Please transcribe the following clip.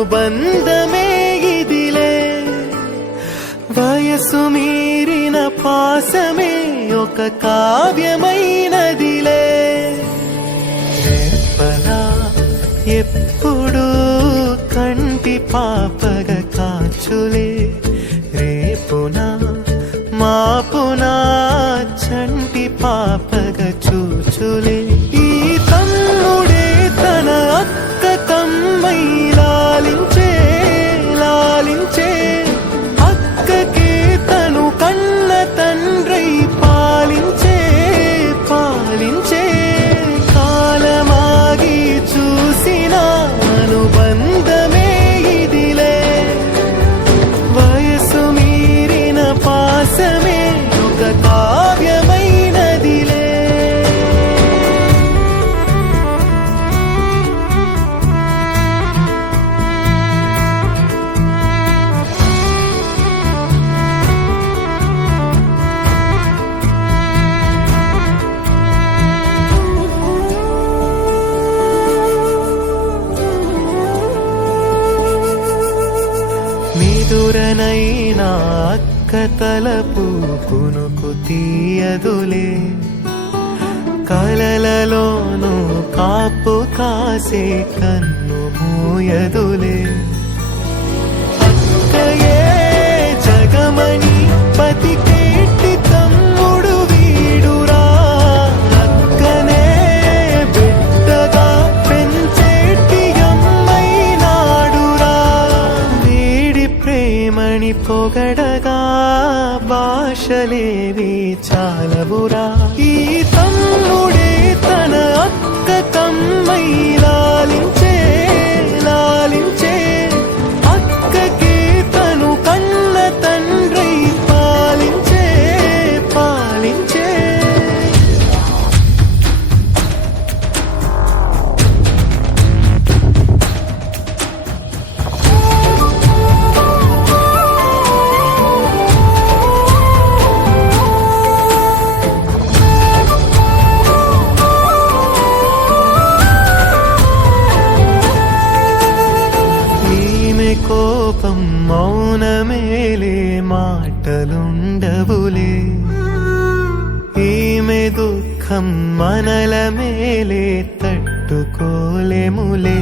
అనుబంధమే ఇదిలే వయసు మీరిన పాసమే ఒక కావ్యమైనదిలే రేపనా ఎప్పుడు కంటి పాపగ కాచులే రేపునా మాపునా చంటి పాపగ చూచులే ఈ తమ్ముడే తన అక్క కమ్మై లాలించే లాలించే అక్కకే తను కన్న తండ్రై పాలించే పాలించే కాలమాగి చూసిన అనుబంధమే ఇదిలే వయసు మీరిన పాసమే ఒక కావ్యమైనదిలే మిదురనైనా అక్క తలపు కునుకు తీయదులే కలలలోనూ కాపు కాసే కన్ను మూయదులే అక్కయే జగమణి పతికేటి తమ్ముడు వీడురా అక్కనే బిడ్డగా పెంచేటి అమ్మైనాడురా వీడి ప్రేమని పొగడగా భాషలేవి చాలవురా ఈ తమ్ముడే తన అక్క కమ్మై లాలించే లాలించే అక్కకే తను కన్న తండ్రై పాలించే పాలించే కోపం మౌనమేలే మాటలుండవులే ఈమె దుఃఖం మనల మేలే తట్టుకోలేములే